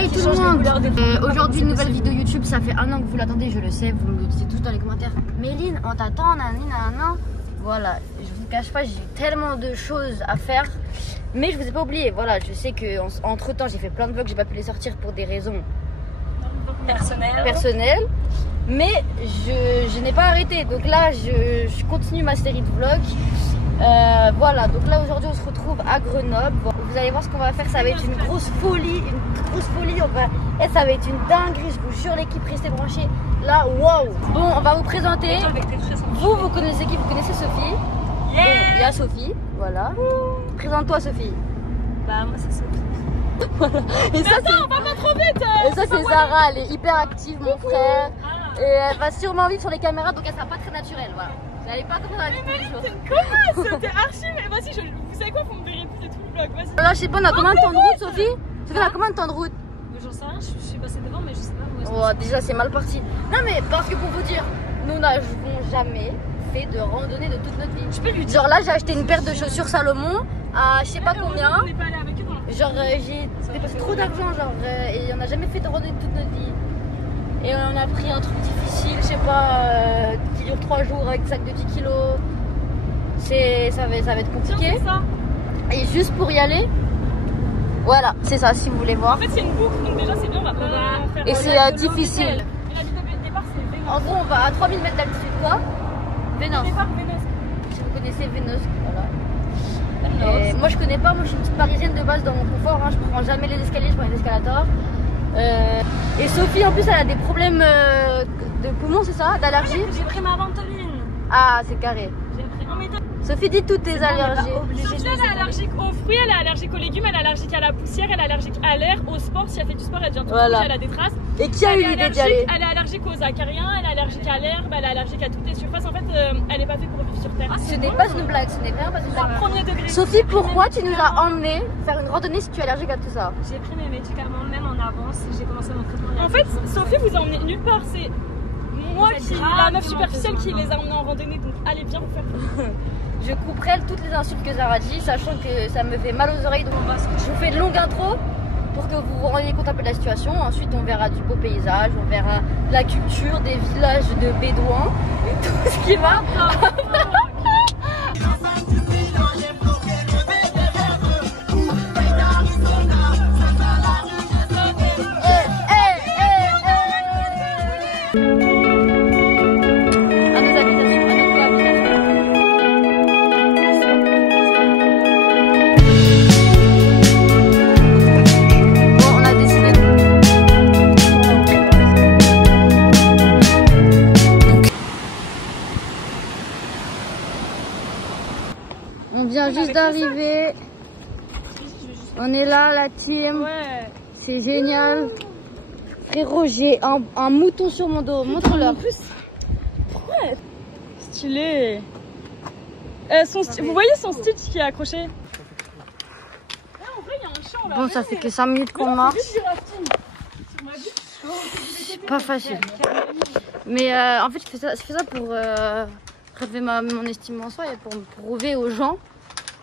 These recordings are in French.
Hey tout le monde, aujourd'hui une nouvelle vidéo YouTube, ça fait 1 an que vous l'attendez, je le sais, vous me le dites tous dans les commentaires. Méline, on t'attend, nanana. Voilà, je vous cache pas, j'ai tellement de choses à faire, mais je vous ai pas oublié. Voilà, je sais que entre temps j'ai fait plein de vlogs, j'ai pas pu les sortir pour des raisons personnelles, mais je n'ai pas arrêté. Donc là, je continue ma série de vlogs. Voilà, donc là aujourd'hui on se retrouve à Grenoble. Bon, vous allez voir ce qu'on va faire, ça va être une grosse folie, ça va être une dinguerie, je vous jure l'équipe, restez branchés. Là, waouh. Bon, on va vous présenter. Vous connaissez qui? Vous connaissez Sophie? Yeah. Bon, il y a Sophie, voilà. Présente-toi Sophie. Bah moi c'est Sophie. Voilà. Et ça c'est... on va pas trop vite. Et ça c'est Zara, elle est hyper active mon frère. Et elle va sûrement vivre sur les caméras, donc elle sera pas très naturelle, voilà. Vous n'allez pas comme dans la vie tous les jours. Comment? C'était archi, mais vas-y, vous savez quoi, faut me vérifier tout le vlog, vas-y. Là, je sais pas, on a combien de temps de route, Sophie? Sophie, on a combien de temps de route? J'en sais rien, je suis passée devant, mais je sais pas où est-ce que Oh, déjà, c'est mal parti. Non, mais parce que pour vous dire, nous n'avons jamais fait de randonnée de toute notre vie. je peux lui dire. Genre là, j'ai acheté une paire de chaussures Salomon à je sais pas combien. On n'est pas allé avec eux dans la... Genre, j'ai dépensé trop d'argent, genre, et on n'a jamais fait de randonnée de toute notre vie. Et on a pris un truc difficile, je sais pas, qui dure 3 jours avec sac de 10 kilos. Ça va être compliqué. Tiens, ça. Et juste pour y aller, voilà, c'est ça si vous voulez voir. En fait, c'est une boucle, donc déjà c'est bien, on va pas faire. Et c'est difficile. Et la vidéo de départ, c'est Vénos. En gros, on va à 3000 mètres d'altitude, quoi. Vénos. Départ, Vénos. Si vous connaissez Vénos, voilà. Et moi, je connais pas, moi je suis une petite parisienne de base dans mon confort, hein. Je prends jamais les escaliers, je prends les escalators. Et Sophie, en plus, elle a des problèmes de poumons, c'est ça? D'allergie? J'ai pris ma ventoline. Ah, c'est carré. J'ai pris un méthode. Sophie, dis toutes tes allergies. Sophie, elle est allergique aux fruits, elle est allergique aux légumes, elle est allergique à la poussière, elle est allergique à l'air, au sport. Si elle fait du sport, elle devient toute rouge, elle a des traces. Et qui a eu l'idée d'y aller? Elle est allergique aux acariens, elle est allergique à l'herbe, elle est allergique à toutes les surfaces. En fait, elle n'est pas faite pour vivre sur Terre. Ce n'est pas une blague, ce n'est vraiment pas une blague. Premier degré. Sophie, pourquoi tu nous as emmené faire une randonnée si tu es allergique à tout ça? J'ai pris mes médicaments même en avance, j'ai commencé mon traitement. En fait, Sophie vous a emmené nulle part, c'est moi qui, la meuf superficielle qui les a emmenés en randonnée, donc allez bien vous faire. Je couperai toutes les insultes que Zara dit, sachant que ça me fait mal aux oreilles, donc je vous fais une longue intro pour que vous vous rendiez compte un peu de la situation. Ensuite on verra du beau paysage, on verra la culture, des villages de bédouins et tout ce qui va. On vient juste d'arriver. On est là, la team. Ouais. C'est génial. Frérot, j'ai un mouton sur mon dos. Montre-leur. Ouais. Stylé. Vous voyez son stitch qui est accroché? Là, en vrai, il y a un champ là. Bon, ça fait que 5 minutes qu'on marche. C'est pas facile. Mais en fait, je fais ça pour relever mon estime en soi et pour prouver aux gens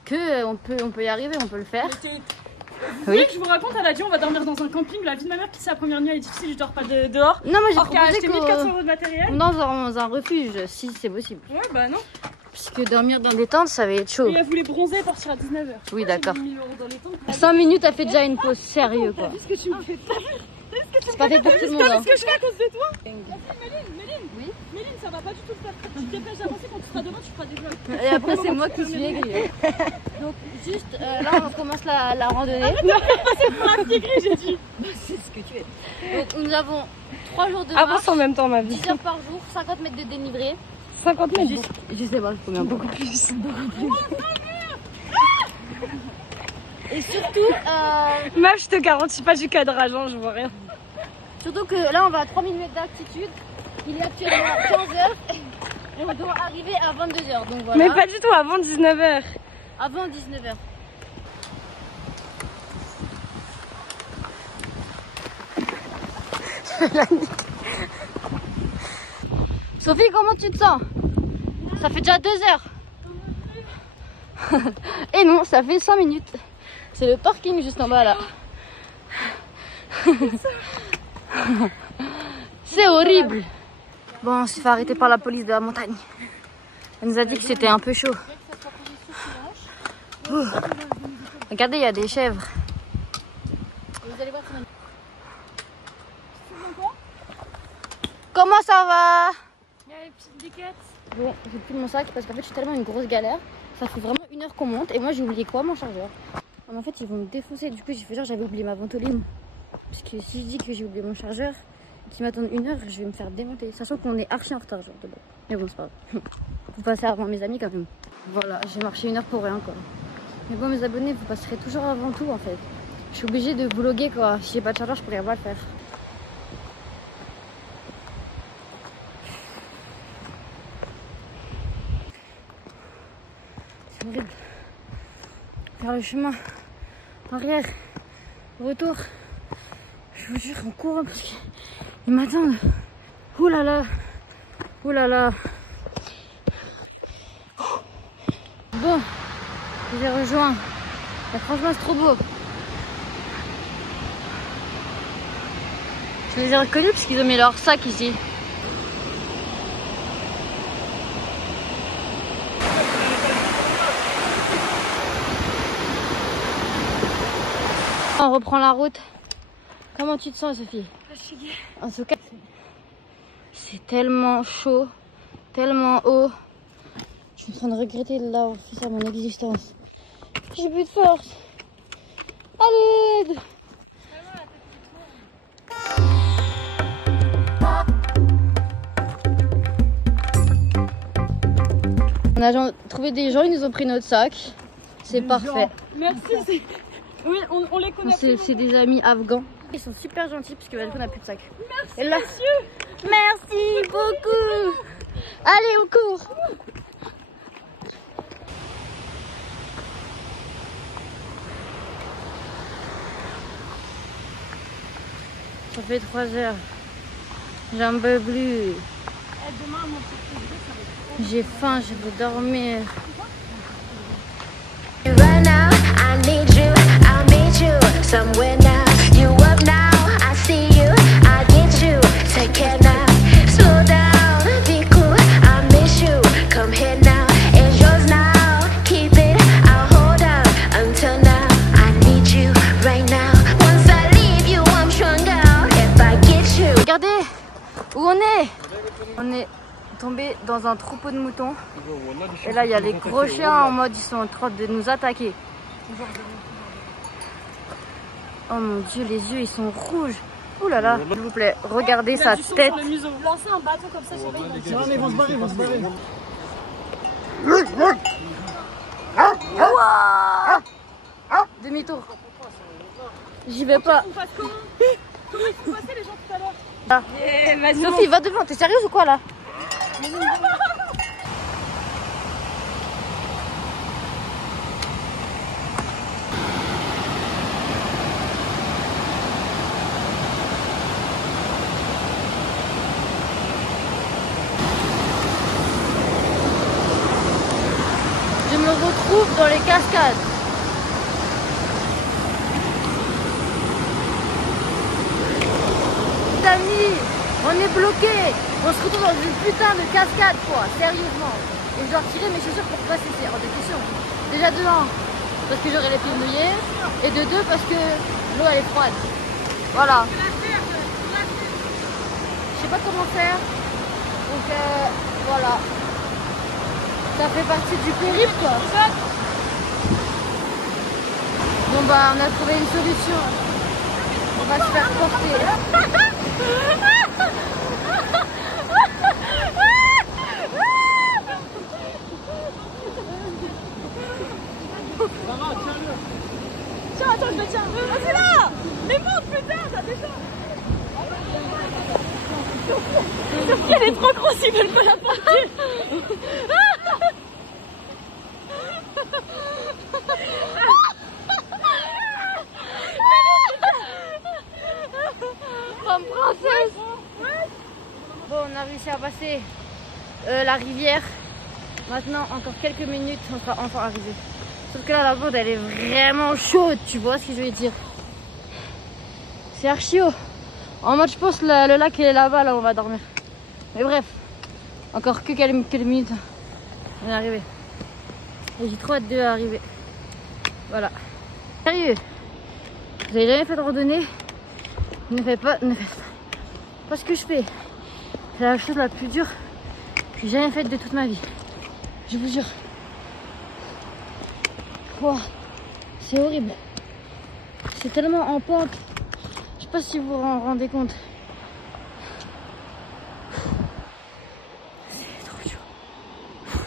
qu'on peut y arriver, on peut le faire. Vous voulez que je vous raconte, elle a dit on va dormir dans un camping. La vie de ma mère, qui c'est la première nuit, elle est difficile, je dors pas dehors. Non, moi j'ai Alors qu'elle a proposé acheté 1400 € de matériel. dans un refuge, si c'est possible. Ouais, bah non. Puisque dormir dans des tentes, ça va être chaud. Et elle voulait bronzer et partir à 19h. Oui, d'accord. 1000 € dans les tentes. 5 minutes, elle fait déjà une pause, sérieux quoi. Qu'est-ce que tu me fais? C'est pas fait pour tout le monde. Hein. Qu'est-ce que je fais à cause de toi? Méline, oui. Méline, ça va pas du tout le faire. Tu te dépêches d'avancer, quand tu seras devant, tu feras des vlogs. Et après, c'est moi qui suis aigrie. Donc, juste là, on commence la randonnée. C'est pour un pied gris, j'ai dit. C'est ce que tu es. Donc, nous avons 3 jours de marche. Avance en même temps, ma vie. 10 heures par jour, 50 mètres de dénivelé. 50 mètres. Je sais pas combien, beaucoup plus. Et surtout, Meuf, je te garantis pas du cadrage, hein, je vois rien. surtout que là, on va à 3000 mètres d'altitude. Il est actuellement 15h et on doit arriver à 22h. Donc voilà. Mais pas du tout, avant 19h. Avant 19h. Sophie, comment tu te sens? Ça fait déjà 2 heures. Et non, ça fait 5 minutes. C'est le parking juste en bas là. C'est horrible. Bon, on s'est fait arrêter par la police de la montagne. Elle nous a dit que c'était un peu chaud. Ouh. Regardez, il y a des chèvres. Comment ça va? Il y a les petites déquettes. Bon, j'ai plus mon sac parce qu'en fait je suis tellement une grosse galère. Ça fait vraiment 1 heure qu'on monte et moi j'ai oublié quoi? Mon chargeur. En fait ils vont me défoncer. Du coup j'ai fait genre j'avais oublié ma ventoline. Parce que si je dis que j'ai oublié mon chargeur et qu'ils m'attendent 1 heure, je vais me faire démonter. Sachant qu'on est archi en retard genre de base. Mais bon c'est pas grave. Vous passez avant mes amis quand même. Voilà, j'ai marché 1 heure pour rien quoi. Mais bon mes abonnés, vous passerez toujours avant tout en fait. Je suis obligée de vlogger quoi. Si j'ai pas de chargeur je pourrais pas le faire. C'est horrible. Faire le chemin arrière, retour. Je vous jure, on court parce qu'ils m'attendent. Ouh là là, ouh là là. Bon, je les rejoins. Et franchement, c'est trop beau. Je les ai reconnus parce qu'ils ont mis leur sac ici. On reprend la route. Comment tu te sens, Sophie? Fatiguée. En tout cas, c'est tellement chaud, tellement haut. Je suis en train de regretter de l'avoir fait ça, mon existence. J'ai plus de force. Allez! On a trouvé des gens, ils nous ont pris notre sac. C'est parfait. Merci. Oui, on les connaît. C'est des amis afghans. Ils sont super gentils parce que on n'a plus de sac. Merci, Et là, monsieur. merci beaucoup. Allez, au cours. Ça fait 3 heures. J'en peux plus. J'ai faim, je veux dormir. Right now, I need you, I'll meet you somewhere now. You up now, I see you, I get you. Take care now, slow down, be cool, I miss you. Come here now, it's yours now. Keep it, I'll hold on until now. I need you right now. Once I leave you, I'm stronger if I get you. Regardez où on est. On est tombé dans un troupeau de moutons. Et là, il y a les gros chiens en mode ils sont en train de nous attaquer. Oh mon dieu, les yeux ils sont rouges. Ouh là là, s'il vous plaît, regardez sa tête. Lancer un bâton comme ça, je sais pas. Non, mais ils vont se barrer, ils vont se barrer. Demi-tour. J'y vais pas. On passe comment? Comment ils font passer les gens tout à l'heure? Sophie, va devant, t'es sérieuse ou quoi là? Je me retrouve dans les cascades. Amis, on est bloqué. On se retrouve dans une putain de cascade quoi, sérieusement. Et je dois retirer mes chaussures pour passer, c'est hors de question. Déjà de 1, parce que j'aurai les pieds mouillés. Et de 2, parce que l'eau elle est froide. Voilà. Je sais pas comment faire. Donc voilà. Ça fait partie du périple quoi. Bon bah on a trouvé une solution. On va se faire porter. Tiens, attends, je le tiens. Vas-y là. Mais monte, putain, t'as déjà. Sophie, elle est trop grosse, ils veulent pas la porter. Comme princesse. Bon, on a réussi à passer la rivière. Maintenant, encore quelques minutes, on sera enfin arrivé. Sauf que là, la bande, elle est vraiment chaude, tu vois ce que je veux dire. C'est archi haut. En mode, je pense, le lac est là-bas, là, on va dormir. Mais bref, encore que quelques minutes, on est arrivé. Et j'ai trop hâte d'arriver. Voilà. Sérieux, vous avez jamais fait de randonnée? Ne faites pas ce que je fais. C'est la chose la plus dure que j'ai jamais faite de toute ma vie. Je vous jure. Wow, c'est horrible. C'est tellement en pente. Je sais pas si vous vous en rendez compte. C'est trop chaud.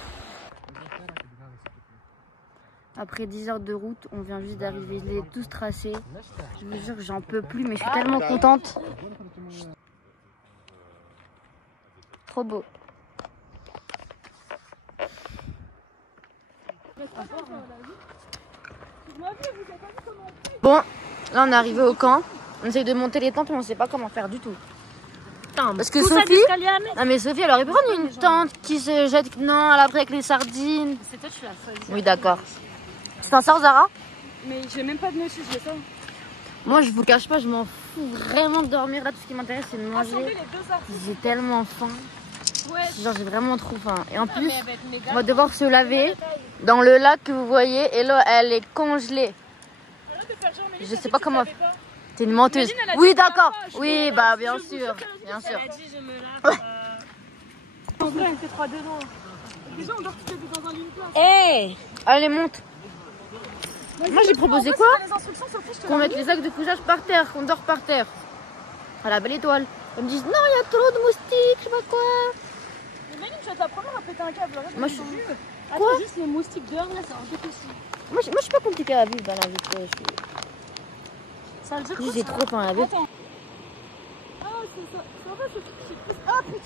Après 10 heures de route, on vient juste d'arriver. Il est tous tracé. Je vous jure, j'en peux plus, mais je suis tellement contente. Trop beau. Bon, là on est arrivé au camp. On essaye de monter les tentes, mais on sait pas comment faire du tout. Parce que Sophie, non mais Sophie, elle aurait pu prendre une tente qui se jette, non, à l'abri avec les sardines. C'est toi, tu l'as choisi. Oui, d'accord. Tu t'en sors, Zara? Mais j'ai même pas de notice, j'ai ça. Moi, je vous cache pas, je m'en fous vraiment de dormir. Là, tout ce qui m'intéresse, c'est de manger. J'ai tellement faim. Ouais. Genre, j'ai vraiment trop faim. Et en plus, on va devoir se laver dans le lac que vous voyez. Et là, elle est congelée. Je sais pas comment. T'es une menteuse. Oui, d'accord. Oui, bah, bien sûr. Bien sûr. En vrai, elle fait 3 dedans. Déjà, on dort toutes les deux dans un lit de place. Hé, allez, monte. Moi, j'ai proposé quoi? Les instructions, Sophie, je te Qu'on mette les sacs de couchage par terre, qu'on dort par terre. À la belle étoile. Ils me disent non, il y a trop de moustiques, je sais pas quoi. Mais Méline, tu vas être la première à péter un câble. Regarde, Moi, je ils sont suis. nuls. Quoi? Attends, juste les moustiques dehors, là, c'est un peu possible. Moi, je suis pas compliquée à vivre dans la vie. Ça veut dire quoi? J'ai trop faim à vivre. Attends. Ah, c'est ça. Ça va, c'est. Ah, putain.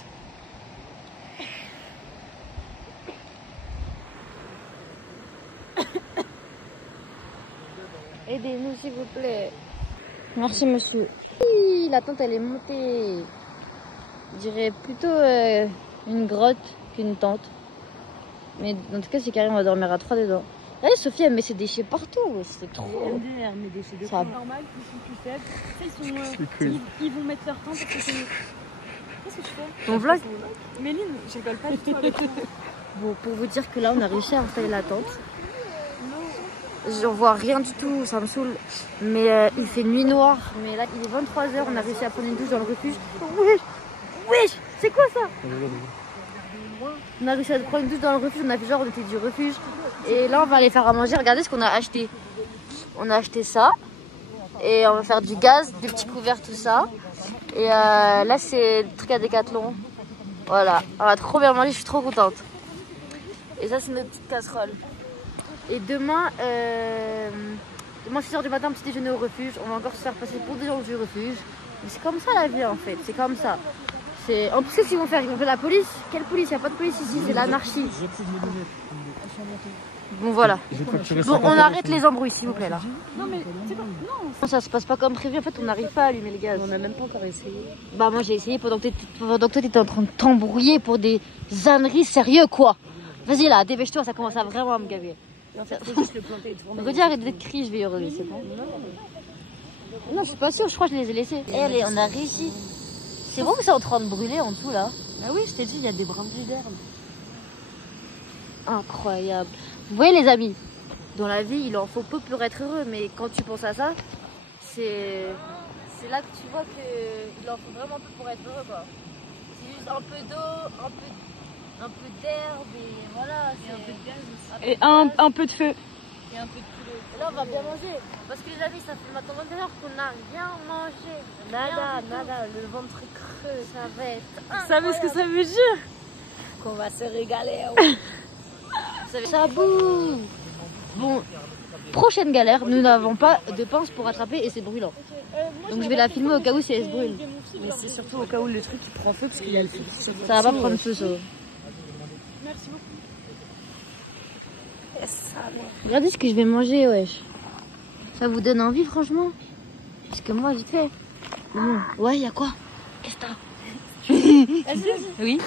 Aidez-nous, s'il vous plaît. Merci, monsieur. Oui, la tente, elle est montée. Je dirais plutôt une grotte qu'une tente. Mais en tout cas, c'est carré, on va dormir à 3 dedans. Regardez, Sophie, elle met ses déchets partout. C'est trop. MDR, mais des déchets de Ça- normal, ils sont plus faibles. Tu sais, ils vont mettre leur temps parce que c'est. Qu'est-ce que tu fais? Ton vlog? Méline, je rigole pas du tout avec toi. Bon, pour vous dire que là, on a réussi à installer la tente. J'en vois rien du tout, ça me saoule. Mais il fait nuit noire. Mais là, il est 23 h, on a réussi à prendre une douche dans le refuge. Wesh, wesh, c'est quoi ça? On a réussi à prendre une douche dans le refuge, on a fait genre on était du refuge. Et là, on va aller faire à manger. Regardez ce qu'on a acheté. On a acheté ça. Et on va faire du gaz, des petits couverts, tout ça. Et là, c'est le truc à Décathlon. Voilà, on va trop bien manger, je suis trop contente. Et ça, c'est notre petite casserole. Et demain, 6 h du matin, petit déjeuner au refuge. On va encore se faire passer pour des gens du refuge. Mais c'est comme ça la vie en fait, c'est comme ça. En plus, qu'est-ce qu'ils vont faire? Ils vont faire la police? Quelle police? Il n'y a pas de police ici, c'est l'anarchie. Bon voilà. Bon, on arrête les embrouilles s'il vous plaît là. Non, mais c'est pas. Non, Non, ça se passe pas comme prévu, en fait on n'arrive pas à allumer le gaz. on a même pas encore essayé. Bah moi j'ai essayé pendant que toi t'étais en train de t'embrouiller pour des âneries, sérieux quoi. Vas-y là, dépêche-toi, ça commence à vraiment me gaver. Redis, arrête d'être cri, je vais hurler, c'est bon. Non, je suis pas sûre, je crois que je les ai laissés. Eh, allez, on a réussi. C'est bon que c'est en train de brûler en dessous là. Ah oui, je t'ai dit, il y a des brindilles d'herbe. Incroyable. Vous voyez les amis, dans la vie il en faut peu pour être heureux, mais quand tu penses à ça, c'est là que tu vois qu'il en faut vraiment peu pour être heureux quoi. C'est juste un peu d'eau, un peu d'herbe et voilà. Et un peu de gaz aussi. Et un peu de feu. Et un peu de poulet. Et là on va bien manger. Parce que les amis, ça fait maintenant 21 h qu'on n'a rien mangé. Nada, le ventre creux, ça va être Vous savez ce que ça veut dire? qu'on va se régaler. Ouais. Ça boue. Bon, prochaine galère, nous n'avons pas de pince pour attraper et c'est brûlant. Donc je vais la filmer au cas où si elle se brûle. Mais c'est surtout au cas où le truc il prend feu parce qu'il y a le feu. Ça va pas prendre feu ça. Merci beaucoup. Regardez ce que je vais manger, wesh. Ça vous donne envie franchement? Parce que moi vite fait. Bon, ouais, y a quoi? Qu'est-ce que t'as? Vas-y. Oui.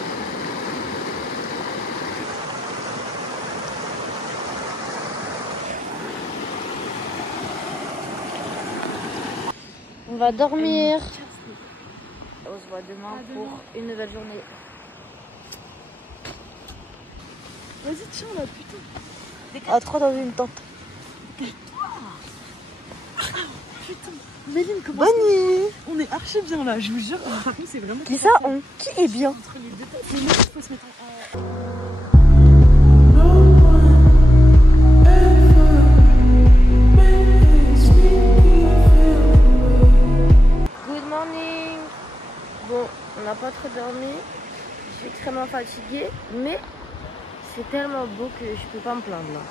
On va dormir. On se voit demain pour une nouvelle journée. Vas-y, tiens là, putain. À 3 dans une tente. Putain. Méline, comment Bonne nuit. on est archi bien là, je vous jure. Par contre, c'est vraiment. Qui ça on? Qui est bien? Entre les deux têtes. C'est nous qu'il faut se mettre en. Good morning. Bon, on n'a pas trop dormi. Je suis extrêmement fatiguée, mais c'est tellement beau que je peux pas me plaindre là.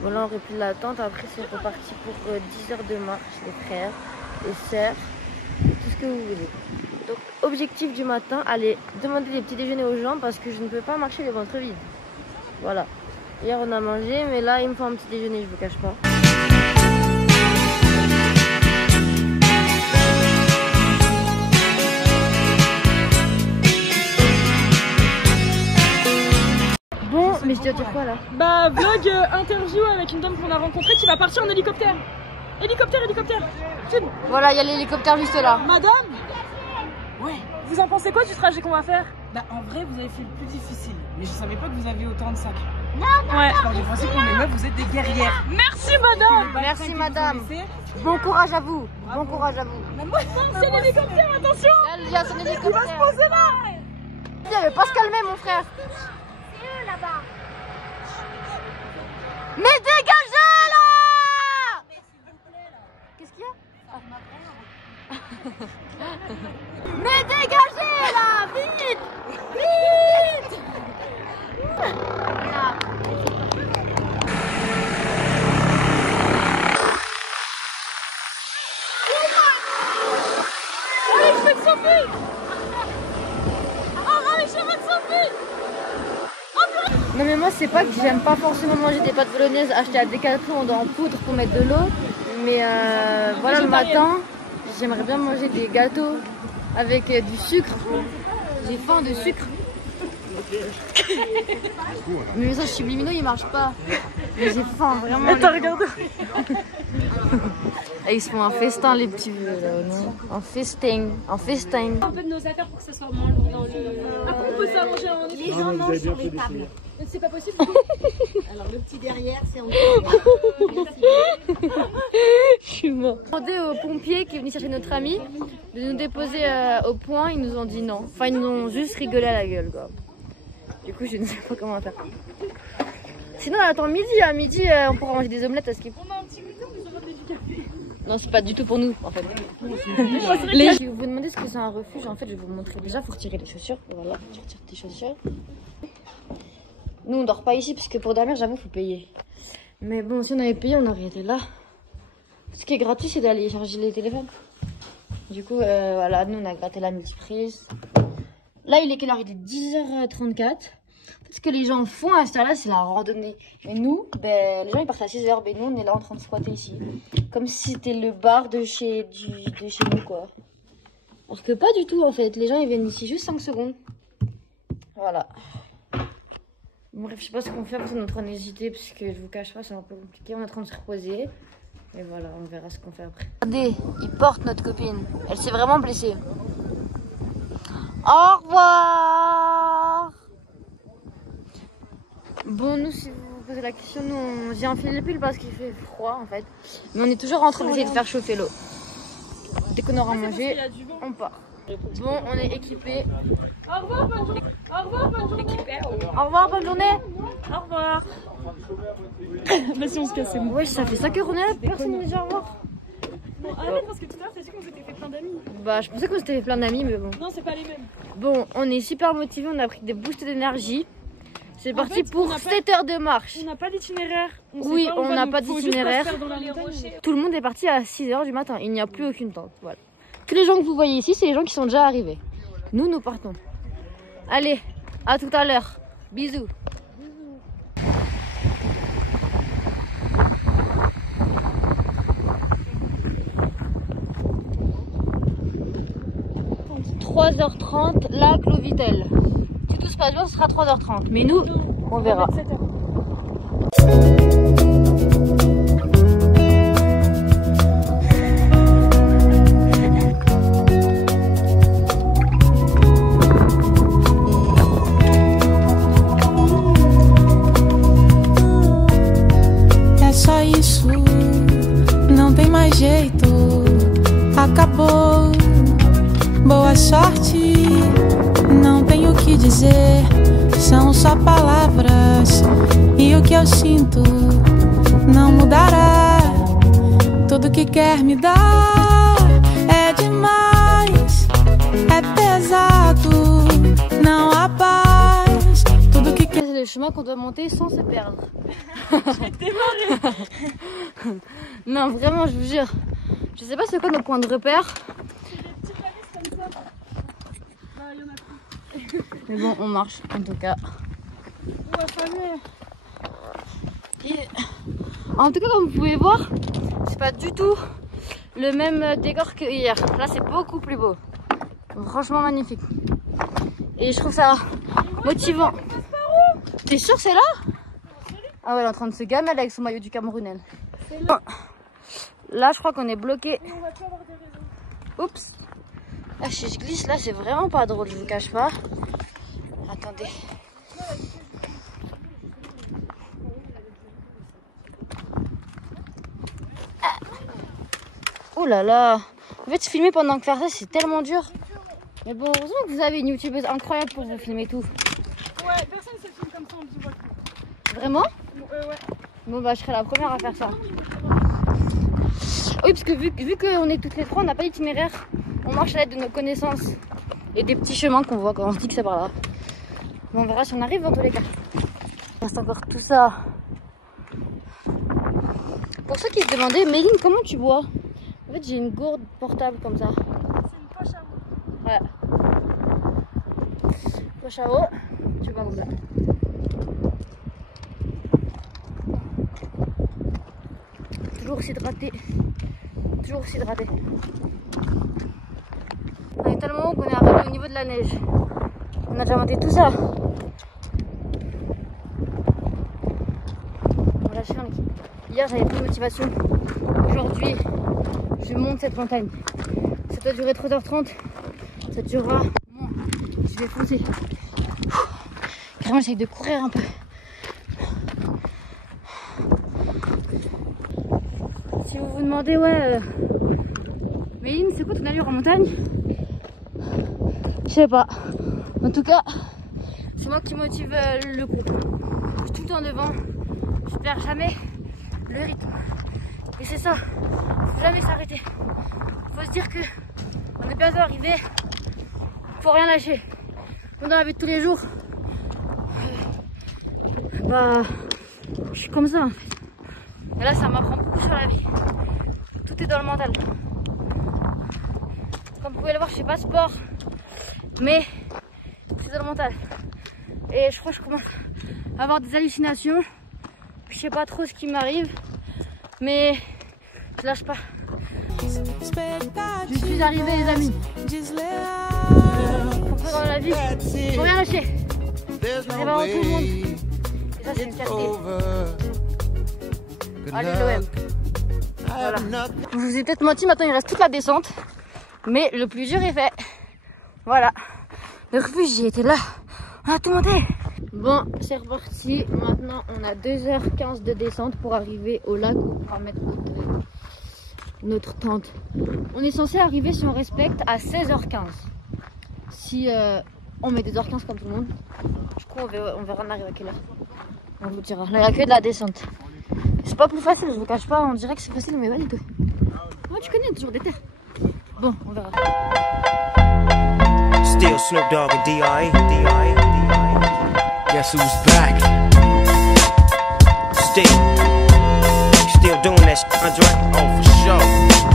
Bon là on replie la tente, après c'est reparti pour 10 heures de marche, les frères, les sœurs, tout ce que vous voulez. Donc objectif du matin, aller demander des petits déjeuners aux gens parce que je ne peux pas marcher les ventres vides. Voilà. Hier on a mangé, mais là il me faut un petit déjeuner, je vous cache pas. Bon, mais je dois dire quoi là? Bah, vlog interview avec une dame qu'on a rencontrée qui va partir en hélicoptère. Hélicoptère. Film. Voilà, il y a l'hélicoptère juste là. Madame. Ouais. Vous en pensez quoi du trajet qu'on va faire? Bah en vrai vous avez fait le plus difficile, mais je savais pas que vous aviez autant de sacs. Ouais. Alors j'ai pensé qu'on est meufs, vous êtes des guerrières. Merci madame. Merci madame. Bon courage à vous. Bon courage à vous. C'est l'hélicoptère, attention. Il y a son hélicoptère. Il va se poser là. Il veut pas se calmer mon frère. là-bas. Mais dégagez là! Qu'est-ce qu'il y a? Mais dégagez là! Vite! Vite! Voilà. Allez, je fais de Sophie. Oh, allez, je fais de Sophie. Non mais moi c'est pas que j'aime pas forcément manger des pâtes bolognaises achetées à Decathlon en poudre pour mettre de l'eau. Mais voilà, le matin j'aimerais bien manger des gâteaux avec du sucre. J'ai faim de sucre. Mais mes sauces subliminaux ils marchent pas. Mais j'ai faim vraiment. T'as regardé? Et ils se font un festin les petits vieux là, non? Un festin, un festin. Un peu de nos affaires pour que ça soit moins lourd dans le... Après, on peut s'arranger en Les gens mangent sur les tables. C'est pas possible. Alors le petit derrière, c'est en Je suis mort. On a demandé aux pompiers qui est venu chercher notre ami de nous déposer au point. Ils nous ont dit non. Enfin, ils nous ont juste rigolé à la gueule, quoi. Du coup, je ne sais pas comment faire. Sinon, on attend midi. À midi, on pourra manger des omelettes à ce qu'il faut. On a un petit goûter, on nous aura des café. Non, c'est pas du tout pour nous, en fait. Les... Si vous vous demandez ce que c'est un refuge, en fait, je vais vous montrer. Déjà, il faut retirer les chaussures. Voilà, tu retires tes chaussures. Nous, on dort pas ici parce que pour dormir, j'avoue, il faut payer. Mais bon, si on avait payé, on aurait été là. Ce qui est gratuit, c'est d'aller charger les téléphones. Du coup, voilà, nous, on a gratté la multiprise. Là, il est quelle heure? Il est 10h34. Ce que les gens font à cette heure-là, c'est la randonnée. Et nous, ben, les gens, ils partent à 6h. Ben, nous, on est là en train de squatter ici. Comme si c'était le bar de chez nous, quoi. Alors que pas du tout, en fait. Les gens, ils viennent ici juste 5 secondes. Voilà. Bref, je sais pas ce qu'on fait, parce qu'on est en train d'hésiter, parce que je vous cache pas, c'est un peu compliqué. On est en train de se reposer. Et voilà, on verra ce qu'on fait après. Regardez, il porte notre copine. Elle s'est vraiment blessée. Au revoir. Bon, nous, si vous vous posez la question, nous, j'ai enfilé le pull parce qu'il fait froid, en fait. Mais on est toujours en train d'essayer de faire chauffer l'eau. Dès qu'on aura mangé, on part. Bon, on est équipés. Au revoir, bonne journée. Au revoir, bonne journée. Au revoir, bonne journée. Au revoir. Vas-y, on se casse, c'est bon. Ouais, ça fait 5 heures, on est là, personne ne dit au revoir. Bon, arrête parce que tout à l'heure, t'as dit qu'on s'était fait plein d'amis. Bah, je pensais qu'on s'était fait plein d'amis, mais bon. Non, c'est pas les mêmes. Bon, on est super motivés, on a pris des boosts d'énergie. C'est parti fait, pour 7 heures de marche. On n'a pas d'itinéraire. Oui, on n'a pas d'itinéraire. d'itinéraire. Tout le monde est parti à 6 heures du matin, il n'y a plus aucune tente. Voilà. Tous les gens que vous voyez ici, c'est les gens qui sont déjà arrivés. Nous, nous partons. Allez, à tout à l'heure. Bisous. « 3h30, lac Lovitel. Si tout se passe bien, ce sera 3h30. Mais nous, on verra. 7 heures. só isso, não tem mais jeito, acabou. Boa sorte, não tenho o que dizer, são só palavras, e o que eu sinto não mudará. Tudo que quer me dar é demais, é pesado, não há paz. Tudo que quer... C'est le chemin qu'on doit monter sans se perdre. Non, vraiment, je vous jure. Je sais pas c'est quoi nos points de repère. Mais bon, on marche en tout cas. Et, en tout cas, comme vous pouvez voir, c'est pas du tout le même décor que hier. Là, c'est beaucoup plus beau. Franchement magnifique. Et je trouve ça motivant. T'es sûr c'est là? Ah ouais, elle est en train de se gamer avec son maillot du Cameroun, elle. Là, je crois qu'on est bloqué. Oups. Là, si je glisse, là, c'est vraiment pas drôle, je vous cache pas. Attendez. Ah. Oh là là. En fait, filmer pendant que faire ça, c'est tellement dur. Mais bon, heureusement que vous avez une youtubeuse incroyable pour vous filmer tout. Ouais, personne ne se filme comme ça en bivouac. Vraiment? Ouais. Bon bah je serai la première à faire ça. Oui, parce que vu qu'on est toutes les trois, on n'a pas d'itinéraire. On marche à l'aide de nos connaissances et des petits chemins qu'on voit quand on se dit que c'est par là. Mais on verra si on arrive dans tous les cas. Il reste encore tout ça. Pour ceux qui se demandaient, Méline, comment tu bois? En fait, j'ai une gourde portable comme ça. C'est une poche à eau. Ouais. Poche à eau, tu bois comme ça. Toujours s'hydrater. Toujours s'hydrater. On est tellement haut qu'on est arrivé au niveau de la neige. On a déjà monté tout ça. On va lâcher en équipe. Hier j'avais plus de motivation. Aujourd'hui, je monte cette montagne. Ça doit durer 3h30. Ça durera moins. Je vais foncer. Carrément, j'essaye de courir un peu. Si vous vous demandez, ouais, Méline, c'est quoi ton allure en montagne? Je sais pas. En tout cas, c'est moi qui motive le groupe. Je suis tout le temps devant. Je perds jamais le rythme. Et c'est ça. Faut jamais s'arrêter. Faut se dire que on est bientôt arrivé. Faut rien lâcher. Dans la vie de tous les jours, bah, je suis comme ça en fait. Et là, ça m'apprend beaucoup sur la vie. Tout est dans le mental. Comme vous pouvez le voir, je fais pas sport, mais c'est dans le mental. Et je crois que je commence à avoir des hallucinations. Je sais pas trop ce qui m'arrive, mais je lâche pas. Je suis arrivée, les amis. Faut dans la vie, faut rien lâcher. J'arrive avant tout le monde. Et ça, c'est une fierté. Allez, l'OM. Voilà. Je vous ai peut-être menti, maintenant il reste toute la descente. Mais le plus dur est fait. Voilà. Le refuge, j'y étais là. On a tout monté. Bon, c'est reparti. Maintenant, on a 2h15 de descente pour arriver au lac où on va mettre notre tente. On est censé arriver, si on respecte, à 16h15. Si on met 2h15 comme tout le monde. Du coup, on verra on arrive à quelle heure. On vous dira. Là, il n'y a que de la descente. C'est pas plus facile, je vous cache pas. On dirait que c'est facile, mais pas du tout. Moi, tu connais, toujours des terres. Bon, on verra. Still Snoop Dogg and D.I. Guess who's back? Still doing that shit, Andre? Oh, for sure.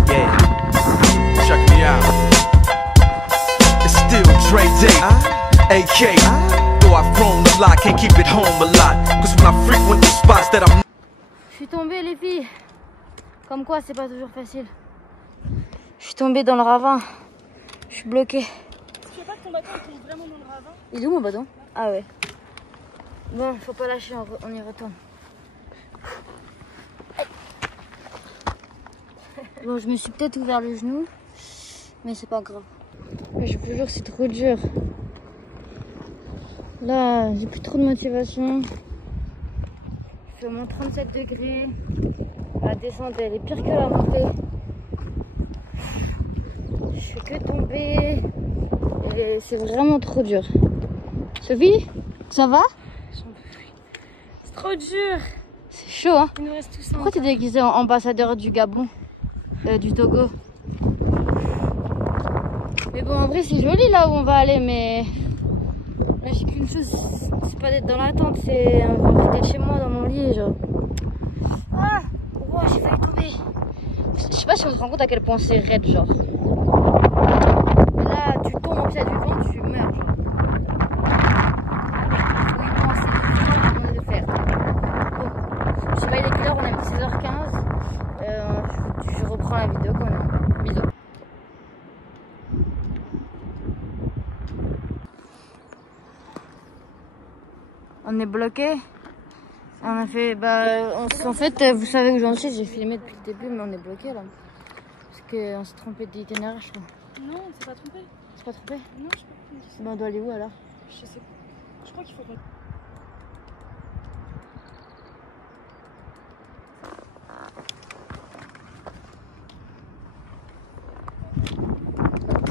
Yeah. Check me out. It's still Dre Day, AK. Though I've grown a lot, can't keep it home a lot. Cause when I frequent the spots that I'm... Je suis tombée, les filles. Comme quoi, c'est pas toujours facile. Je suis tombée dans le ravin. Je suis bloquée. Tu veux pas que ton bâton tombe vraiment dans le ravin? Il est où mon bâton? Ah ouais. Bon, faut pas lâcher, on y retourne. Bon, je me suis peut-être ouvert le genou, mais c'est pas grave. Je vous jure, c'est trop dur. Là, j'ai plus trop de motivation. fait au moins 37 degrés. La descente elle est pire que la montée. Je fais que tomber. Et c'est vraiment trop dur. Sophie, ça va? C'est trop dur. C'est chaud hein. Il nous reste tout ça. Pourquoi tu es déguisé en ambassadeur du Gabon? Du Togo? Mais bon en vrai c'est joli là où on va aller mais... Là j'ai qu'une chose, c'est pas d'être dans la tente, c'est d'être chez moi dans mon lit genre. Ah wow, j'ai failli tomber. Je sais pas si on se rend compte à quel point c'est raide genre. Là tu tombes en pied du vent, tu meurs genre. Oui non c'est difficile de faire. Bon, je sais pas il est quelle heure, on a mis 16h15. Je reprends la vidéo quand même. Bisous. On est bloqué. On a fait, en fait, vous savez où j'en suis, j'ai filmé depuis le début, mais on est bloqué là. Parce qu'on s'est trompé d'itinéraire, je crois. Non, on s'est pas trompé. C'est pas trompé? Non, je sais pas. Ben, on doit aller où alors? Je sais pas. Je crois qu'il faut qu'on...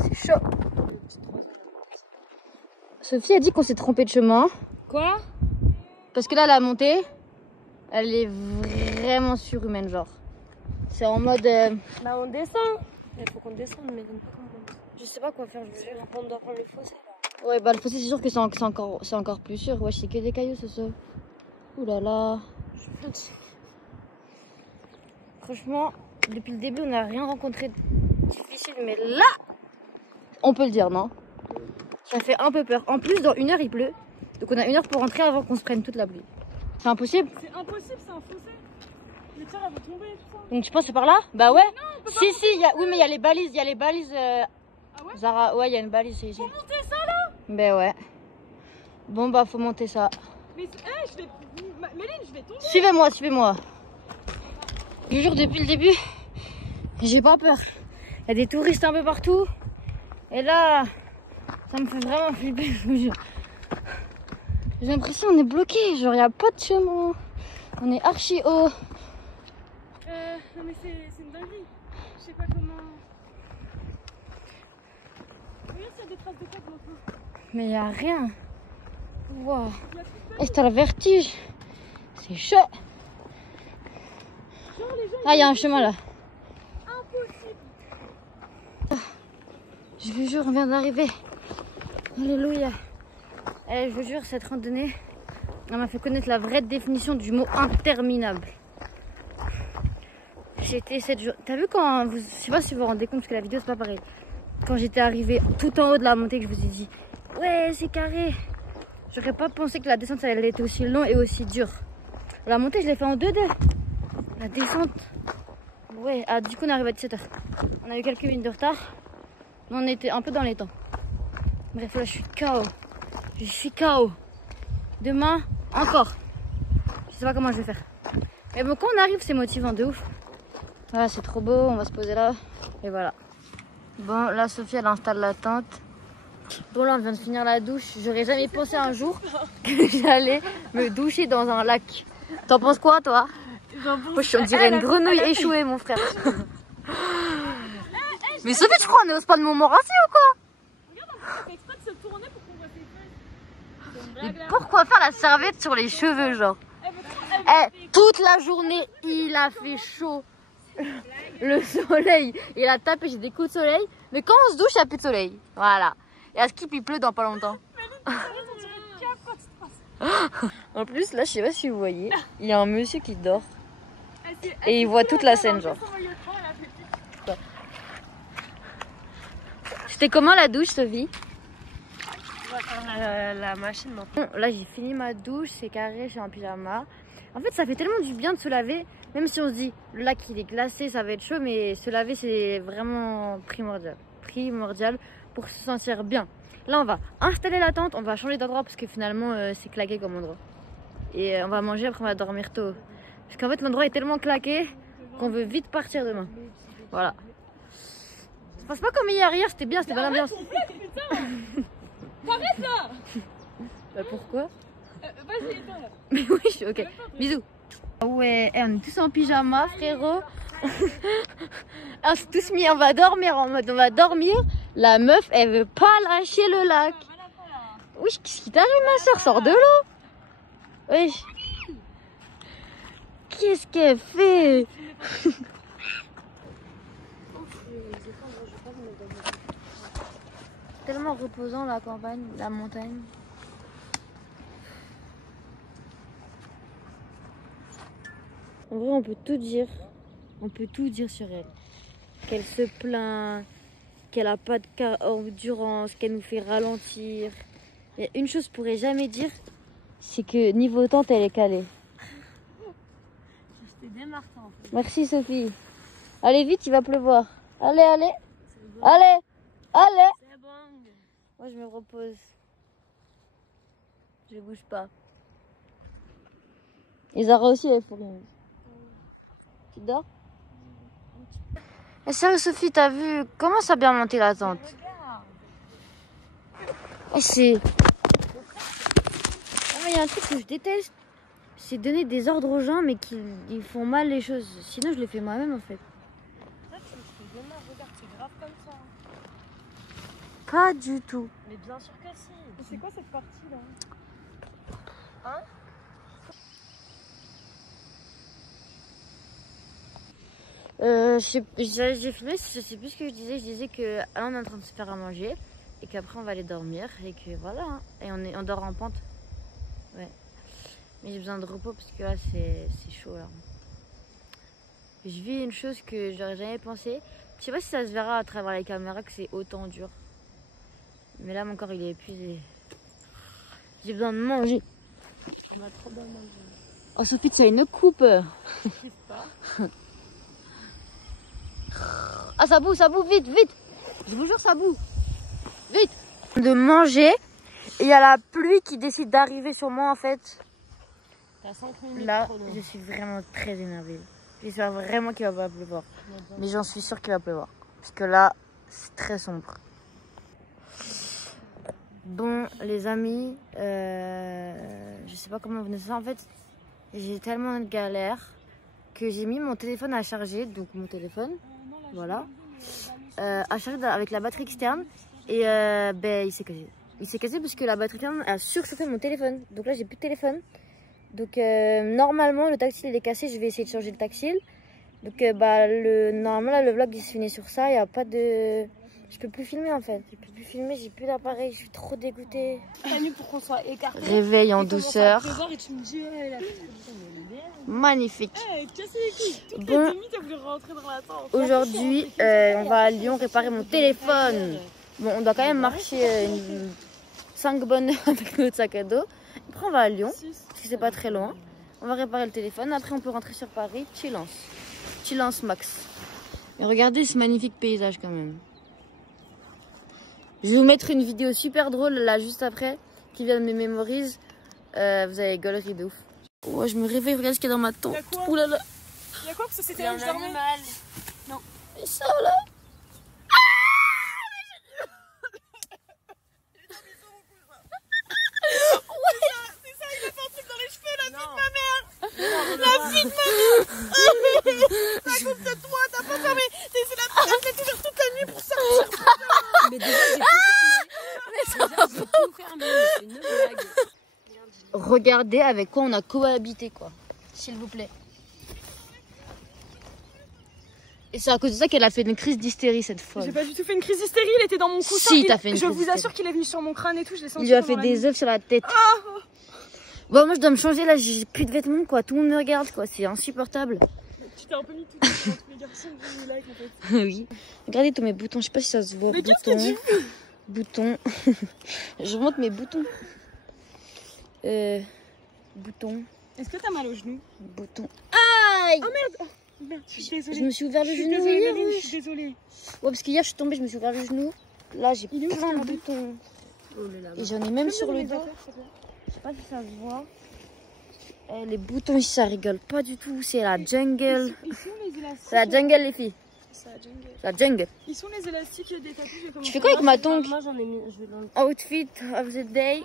C'est chaud. Sophie a dit qu'on s'est trompé de chemin. Quoi? Parce que là, la montée, elle est vraiment surhumaine, genre. C'est en mode... Bah on descend. Il faut qu'on descende, mais donc pas comment on descend. Je sais pas quoi faire, je veux dire. On doit prendre le fossé là. Ouais, bah le fossé, c'est sûr que c'est encore plus sûr. Ouais, c'est que des cailloux, c'est ça. Ouh là là. Franchement, depuis le début, on n'a rien rencontré de difficile, mais là, on peut le dire, non? Ça fait un peu peur. En plus, dans 1 heure, il pleut. Donc on a 1 heure pour rentrer avant qu'on se prenne toute la pluie. C'est impossible? C'est impossible, c'est un fossé. Les tirs elles vont tomber et tout ça. Donc tu penses que c'est par là? Bah ouais. Non, si, oui, mais il y a les balises. Ah ouais? Zara, ouais, il y a une balise ici. Faut monter ça là? Ben ouais. Bon bah faut monter ça. Mais je vais... Méline, je vais tomber. Suivez-moi, suivez-moi. Je vous jure, depuis le début, j'ai pas peur. Il y a des touristes un peu partout. Et là, ça me fait vraiment flipper, je vous jure. J'ai l'impression qu'on est bloqué, genre il n'y a pas de chemin. On est archi haut. Non mais c'est une dinguerie. Je sais pas comment... Regarde s'il y a des traces de tête maintenant. Mais il n'y a rien. Wow. Et c'est le vertige. C'est chaud. Ah, il y a un chemin là. Impossible. Je vous jure, on vient d'arriver. Alléluia. Et je vous jure, cette randonnée, elle m'a fait connaître la vraie définition du mot interminable. J'étais 7 jours. T'as vu quand je sais pas si vous vous rendez compte parce que la vidéo c'est pas pareil. Quand j'étais arrivée tout en haut de la montée, que je vous ai dit ouais c'est carré. J'aurais pas pensé que la descente ça allait être aussi long et aussi dur. La montée je l'ai fait en 2-2. La descente, ouais. Ah, du coup on arrive à 17h. On a eu quelques minutes de retard, mais on était un peu dans les temps. Bref là je suis KO. Je suis KO. Demain encore. Je sais pas comment je vais faire. Mais bon quand on arrive c'est motivant de ouf. Voilà, c'est trop beau, on va se poser là. Et voilà. Bon, là, Sophie, elle installe la tente. Bon, là, on vient de finir la douche. J'aurais jamais pensé un jour que j'allais me doucher dans un lac. T'en penses quoi, toi? Moi, on dirait une grenouille échouée, mon frère. Mais Sophie, tu crois, on est au spa de Montmorency ou quoi? Regarde, on fait exprès de se tourner pour qu'on voit ses fesses. Mais pourquoi faire la serviette sur les cheveux, genre? Toute la journée, il a fait chaud. Le soleil, il a tapé, j'ai des coups de soleil. Mais quand on se douche, il n'y a plus de soleil. Voilà. Et à Skip, il pleut dans pas longtemps. En plus, là, je sais pas si vous voyez, il y a un monsieur qui dort. Et il voit toute la scène, genre. C'était comment la douche, Sophie? On va faire la machine maintenant. Là, j'ai fini ma douche, c'est carré, je suis en pyjama. En fait, ça fait tellement du bien de se laver. Même si on se dit, le lac il est glacé, ça va être chaud, mais se laver c'est vraiment primordial. Primordial pour se sentir bien. Là, on va installer la tente, on va changer d'endroit parce que finalement c'est claqué comme endroit. Et on va manger, après on va dormir tôt. Parce qu'en fait, l'endroit est tellement claqué qu'on veut vite partir demain. Voilà. Ça passe pas comme hier, c'était bien, c'était bonne ambiance. T'arrêtes là. Bah pourquoi? Vas-y, éteins là. Mais oui, ok. Bisous. Ouais, on est tous en pyjama, frérot. On s'est tous mis, on va dormir en mode on va dormir. La meuf, elle veut pas lâcher le lac. Oui, qu'est-ce qui t'arrive, ma soeur? Sors de l'eau. Oui. Qu'est-ce qu'elle fait? Tellement reposant la campagne, la montagne. En vrai, on peut tout dire. On peut tout dire sur elle. Qu'elle se plaint, qu'elle a pas de endurance, qu'elle nous fait ralentir. Mais une chose que je pourrais jamais dire, c'est que niveau tente, elle est calée. Je t'ai démarqué en fait. Merci Sophie. Allez vite, il va pleuvoir. Allez, allez. Allez, allez. C'est bon. Moi, je me repose. Je bouge pas. Et Zara aussi, elle faut rien. Tu dors? Et sérieux, Sophie, t'as vu comment ça a bien monté la tente? Et c'est... Il y a un truc que je déteste, c'est donner des ordres aux gens mais qu'ils font mal les choses. Sinon, je les fais moi-même en fait. Là, tu me fais demain, regarde, c'est grave comme ça. Pas du tout. Mais bien sûr que si. C'est quoi cette partie là? Hein? J'ai filmé, je sais plus ce que je disais que là on est en train de se faire à manger et qu'après on va aller dormir et que voilà, hein. Et on dort en pente. Ouais. Mais j'ai besoin de repos parce que là c'est chaud là. Je vis une chose que j'aurais jamais pensé. Je sais pas si ça se verra à travers les caméras que c'est autant dur. Mais là mon corps il est épuisé. J'ai besoin de manger. On a trop bien mangé. Oh Sophie, tu as une coupe. Ah ça boue, vite, vite. Je vous jure, ça boue. Vite. De manger. Et il y a la pluie qui décide d'arriver sur moi en fait. T'as 5 minutes. Là, je suis vraiment très énervée. J'espère vraiment qu'il va pas pleuvoir. Mais j'en suis sûre qu'il va pleuvoir. Parce que là, c'est très sombre. Bon, les amis, je sais pas comment venir ça. En fait, j'ai tellement de galères que j'ai mis mon téléphone à charger. Donc mon téléphone, voilà, à charger avec la batterie externe. Et ben, il s'est cassé. Il s'est cassé parce que la batterie externe a surchauffé mon téléphone. Donc là, j'ai plus de téléphone. Donc normalement, le tactile il est cassé. Je vais essayer de changer le tactile. Donc normalement, là, le vlog il se finit sur ça. Il n'y a pas de... Je peux plus filmer en fait. Je peux plus filmer, j'ai plus d'appareil. Je suis trop dégoûtée. Pour qu'on soit écarté. Réveil en douceur. Et tu me dis, Magnifique. Bon, Bon, aujourd'hui, on va à Lyon réparer mon téléphone. Bon, on doit quand même marcher 5 bonnes heures avec notre sac à dos. Après, on va à Lyon, parce que c'est pas très loin. On va réparer le téléphone. Après, on peut rentrer sur Paris. Chillance max. Et regardez ce magnifique paysage quand même. Je vais vous mettre une vidéo super drôle là juste après qui vient de mes mémorises. Vous avez gaulerie de ouf. Oh, je me réveille, regarde ce qu'il y a dans ma tente. Ouh là là. Il y a quoi? Parce que c'était un animal. Non. Et ça là. Mais déjà, j'ai tout fermé. C'est une blague. Regardez avec quoi on a cohabité quoi. S'il vous plaît. Et c'est à cause de ça qu'elle a fait une crise d'hystérie cette fois. J'ai pas du tout fait une crise d'hystérie, il était dans mon coussin. Si, t'as fait une Je crise vous assure d'hystérie. qu'il est venu sur mon crâne et tout, je l'ai senti. Il lui a pendant fait la des nuit. œufs sur la tête. Bon, moi je dois me changer là, j'ai plus de vêtements quoi. Tout le monde me regarde quoi, c'est insupportable. Tu t'es un peu mis tout dans tous les garçons que j'ai like en fait. Oui. Regardez tous mes boutons, je sais pas si ça se voit. Mais qu'est-ce que tu fais? Boutons. Je remonte mes boutons. Boutons. Est-ce que t'as mal au genou? Boutons. Aïe! Oh merde! Oh, merde, je suis désolée. Je me suis ouvert le Je suis genou désolée, hier. Marine, Ouais, je suis désolée. parce qu'hier je suis tombée, je me suis ouvert le genou. Là j'ai Il est où, plein de ton boutons. Oh là là. Et j'en ai même sur le dos. Je sais pas si ça se voit. Les boutons ici ça rigole pas du tout. C'est la jungle. Ils sont les élastiques. C'est la jungle les filles. C'est la jungle. La jungle. Ils sont les élastiques des tatouages. Tu fais quoi avec ma tongue? Moi j'en ai mis. Je vais dans le. Outfit of the day.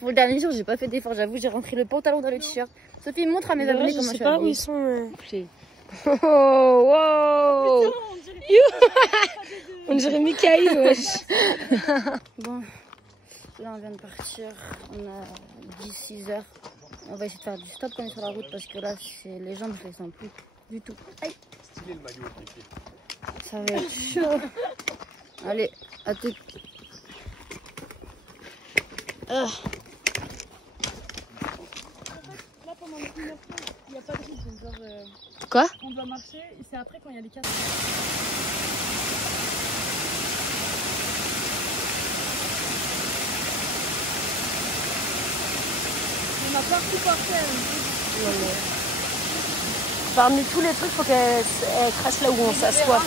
Pour le dernier jour, j'ai pas fait d'effort, j'avoue, j'ai rentré le pantalon dans le t-shirt. Sophie, montre à mes abonnés comment je suis habillée. Je sais pas où ils sont. Oh, wow. On dirait Mikaï, wesh. Bon, là on vient de partir, on a 16 heures. On va essayer de faire du stop quand on est sur la route parce que là, les jambes, je les sens plus du tout. Aïe. Stylé le maillot, Ça va être chaud. Allez, à tout. Là, pendant le 1h30, il n'y a pas de rythme. Genre, Quoi? on doit marcher et c'est après quand il y a les 4. On a partout par terre. Parmi tous les trucs, faut qu'elle crache là où on s'assoit.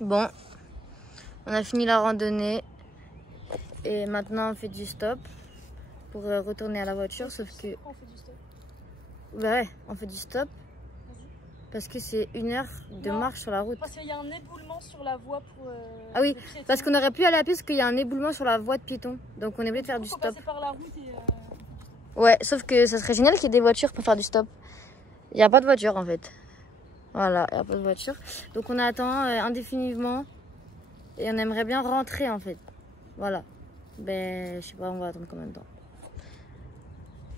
Bon, on a fini la randonnée et maintenant on fait du stop pour retourner à la voiture, sauf que... On fait du stop. Bah ouais, on fait du stop parce que c'est 1 heure de marche sur la route. Parce qu'il y a un éboulement sur la voie pour... Ah oui, parce qu'on aurait pu aller à pied parce qu'il y a un éboulement sur la voie de piétons, donc on est obligé de faire du faut stop. passer par la route et... Ouais, sauf que ça serait génial qu'il y ait des voitures pour faire du stop. Il n'y a pas de voiture en fait. Voilà, il n'y a pas de voiture. Donc on attend indéfiniment. Et on aimerait bien rentrer en fait. Voilà. Ben, je sais pas, on va attendre combien de temps.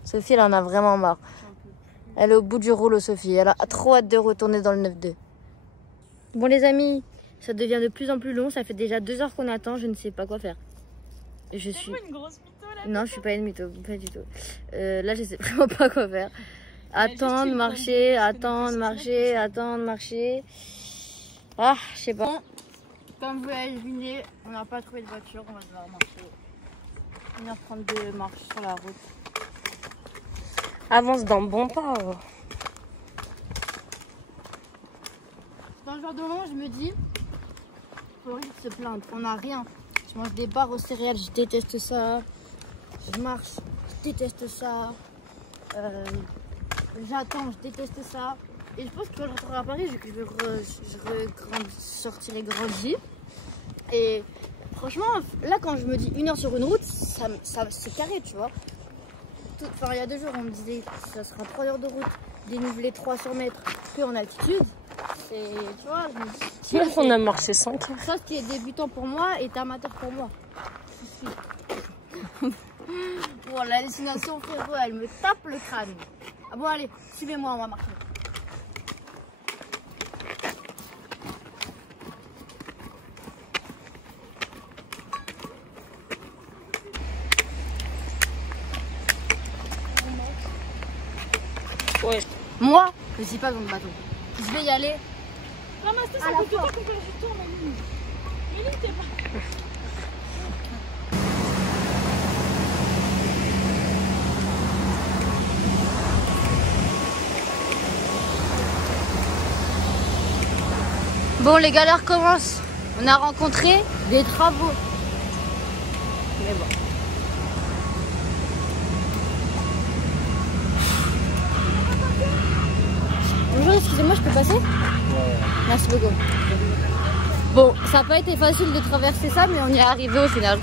Sophie, elle en a vraiment marre. Elle est au bout du rouleau, Sophie. Elle a trop hâte de retourner dans le 9-2. Bon les amis, ça devient de plus en plus long. Ça fait déjà 2 heures qu'on attend. Je ne sais pas quoi faire. Je suis... une grosse mytho là. Non, je suis pas une mytho, pas du tout. Là, je sais vraiment pas quoi faire. Attendre, marcher, attendre, marcher, attendre, marcher. Ah, je sais pas. Bon, comme vous l'avez deviné, on n'a pas trouvé de voiture, on va devoir marcher 1h32 de marche sur la route. Avance d'un bon pas. Dans le genre de moment, je me dis, faut rien se plaindre, on n'a rien. Je mange des barres aux céréales, je déteste ça. Je marche, je déteste ça. J'attends, je déteste ça. Et je pense que quand je rentrerai à Paris, je sortirai grandi. Et franchement, là, quand je me dis 1 heure sur une route, ça c'est carré, tu vois. Enfin, il y a 2 jours, on me disait que ça sera 3 heures de route, dénivelé 300 mètres, que en altitude. Et tu vois, je me dis... Même qu'on a marché 5 heures. Ça, ce qui est débutant pour moi est amateur pour moi. Bon, la destination, frérot, elle me tape le crâne. Ah bon, allez, suivez-moi, on va marcher. Ouais. Moi, je suis pas dans le bateau. Je vais y aller. Ramasse-toi, ça coûte tout qu'on fait du tour, Méline. Méline, t'es pas... Bon, les galères commencent. On a rencontré des travaux. Mais bon. Bonjour, excusez-moi, je peux passer? Merci beaucoup. Bon, ça n'a pas été facile de traverser ça, mais on y est arrivé au final.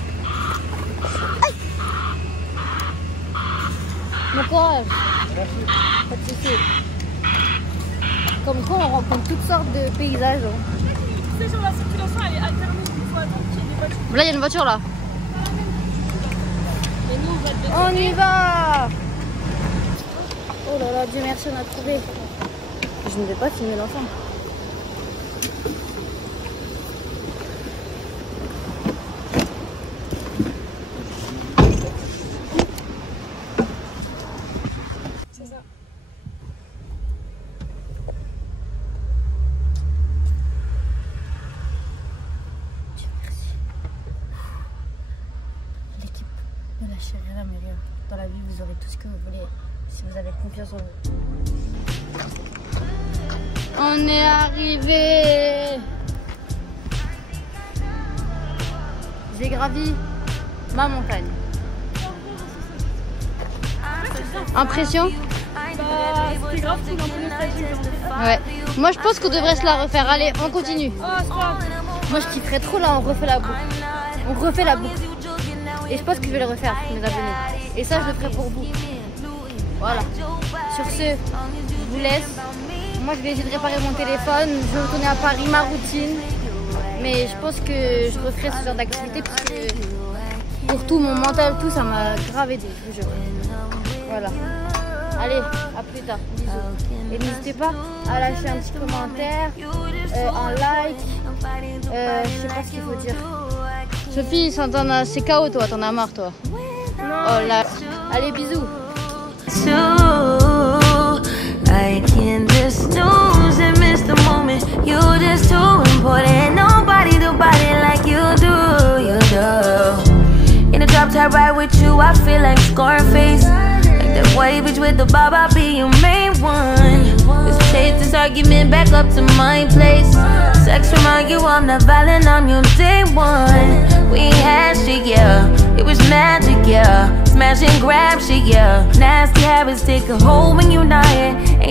Aïe. Bon courage. Pas de soucis. Comme quoi, on rencontre toutes sortes de paysages. Tu sais, sur la circulation, elle est alternée. Il faut attendre qu'il y ait des voitures. Là, il y a une voiture là. Et nous, on va te On y va. Oh là là, Dieu merci, on a trouvé. Je ne vais pas filmer l'enfant. C'est ça. Dieu merci. L'équipe, ne lâchez rien, mais rien. Dans la vie, vous aurez tout ce que vous voulez si vous avez confiance en vous. On est arrivé. J'ai gravi ma montagne. Impression? C'était grave cool, un peu nostalgique. Ouais. Moi je pense qu'on devrait se la refaire. Allez, on continue. Oh, stop. Moi je kifferais trop là, on refait la boucle. On refait la boucle. Et je pense que je vais le refaire pour mes abonnés. Et ça je le ferai pour vous. Voilà. Sur ce, je vous laisse. Moi je vais essayer de réparer mon téléphone. Je vais retourner à Paris, ma routine. Mais je pense que je referai ce genre d'activité parce que pour tout mon mental, tout ça m'a grave aidé, je vous jure. Voilà. Allez, à plus tard. Bisous. Et n'hésitez pas à lâcher un petit commentaire, un like. Je sais pas ce qu'il faut dire. Sophie, c'est KO toi, t'en as marre toi. Oh là. Allez, bisous. I can just snooze and miss the moment. You're just too important. Nobody do body like you do. You do. In the drop top ride with you, I feel like Scarface. Like that white bitch with the bob, I'll be your main one. Let's take this argument back up to my place. Sex remind you I'm not violent, I'm your day one. We ain't had shit, yeah. It was magic, yeah. Smash and grab shit, yeah. Nasty habits take a hold when you're not here. Ain't